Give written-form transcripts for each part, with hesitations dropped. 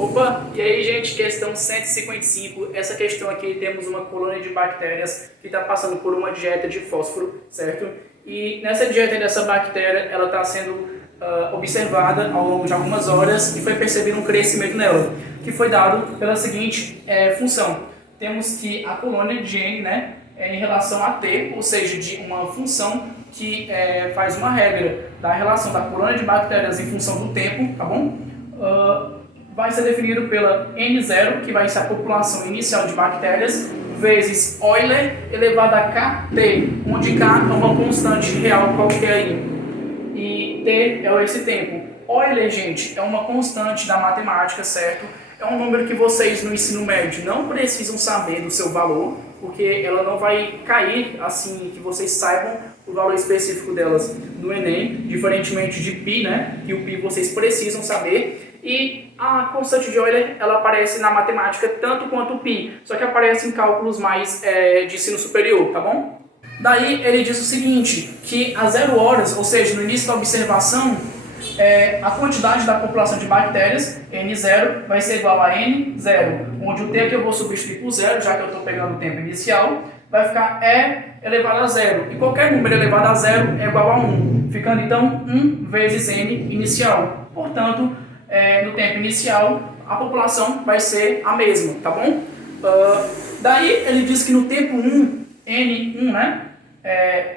Opa, e aí gente, questão 155, essa questão aqui temos uma colônia de bactérias que está passando por uma dieta de fósforo, certo? E nessa dieta dessa bactéria, ela está sendo observada ao longo de algumas horas e foi percebido um crescimento nela, que foi dado pela seguinte função. Temos que a colônia de N, né, é em relação a T, ou seja, de uma função que faz uma regra da relação da colônia de bactérias em função do tempo, tá bom? Vai ser definido pela N0, que vai ser a população inicial de bactérias, vezes Euler elevado a KT, onde K é uma constante real qualquer aí. E T é esse tempo. Euler, gente, é uma constante da matemática, certo? É um número que vocês no ensino médio não precisam saber do seu valor, porque ela não vai cair assim que vocês saibam o valor específico delas no Enem, diferentemente de π, né? Que o π vocês precisam saber. E a constante de Euler, ela aparece na matemática tanto quanto o π, só que aparece em cálculos mais de ensino superior, tá bom? Daí ele diz o seguinte, que a 0 horas, ou seja, no início da observação, a quantidade da população de bactérias, N0, vai ser igual a N0, onde o T que eu vou substituir por 0, já que eu estou pegando o tempo inicial, vai ficar E elevado a 0. E qualquer número elevado a 0 é igual a 1, ficando então 1 vezes N inicial. Portanto, no tempo inicial, a população vai ser a mesma, tá bom? Daí ele diz que no tempo 1, N1, né?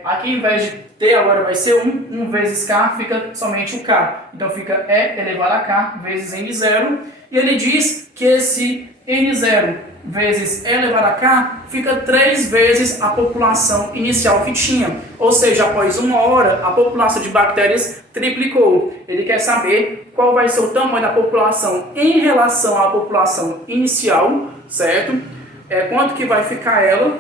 Aqui em vez de T agora vai ser 1 vezes K, fica somente o K. Então fica E elevado a K vezes N0. E ele diz que esse N0 vezes E elevado a K fica 3 vezes a população inicial que tinha. Ou seja, após 1 hora, a população de bactérias triplicou. Ele quer saber qual vai ser o tamanho da população em relação à população inicial, certo? Quanto que vai ficar ela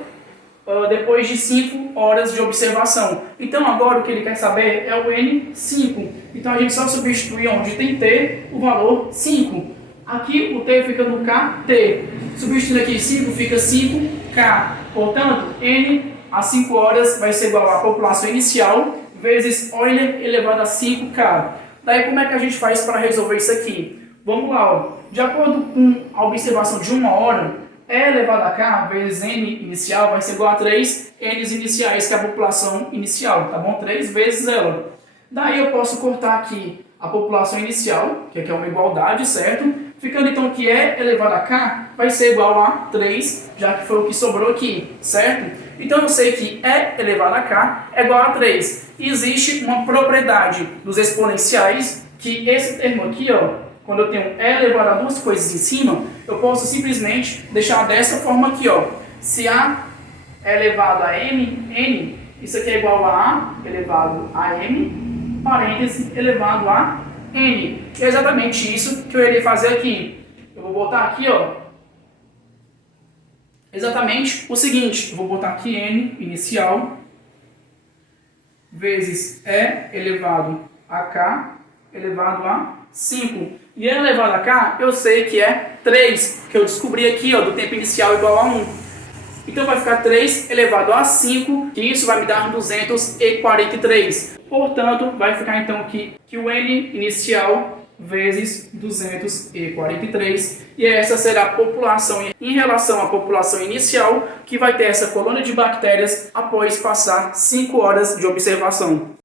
depois de 5 horas de observação. Então agora o que ele quer saber é o N5. Então a gente só substitui onde tem T o valor 5. Aqui o T fica no KT. Substituindo aqui 5 fica 5K. Portanto, N a 5 horas vai ser igual à população inicial vezes Euler elevado a 5K. Daí como é que a gente faz para resolver isso aqui? Vamos lá, ó. De acordo com a observação de 1 hora, E elevado a K vezes N inicial vai ser igual a 3 N's iniciais, que é a população inicial, tá bom? 3 vezes ela. Daí eu posso cortar aqui a população inicial, que aqui é uma igualdade, certo? Ficando então que E elevado a K vai ser igual a 3, já que foi o que sobrou aqui, certo? Então eu sei que E elevado a K é igual a 3. E existe uma propriedade dos exponenciais, que esse termo aqui, ó, quando eu tenho E elevado a duas coisas em cima, eu posso simplesmente deixar dessa forma aqui, ó. Se A é elevado a N, isso aqui é igual a elevado a M, parêntese, elevado a N. E é exatamente isso que eu irei fazer aqui. Eu vou botar aqui, ó, exatamente o seguinte. Eu vou botar aqui N inicial, vezes E elevado a K, elevado a 5. E E elevado a K, eu sei que é 3, que eu descobri aqui, ó, do tempo inicial igual a 1. Então vai ficar 3 elevado a 5, que isso vai me dar 243. Portanto, vai ficar então que o N inicial vezes 243. E essa será a população em relação à população inicial, que vai ter essa colônia de bactérias após passar 5 horas de observação.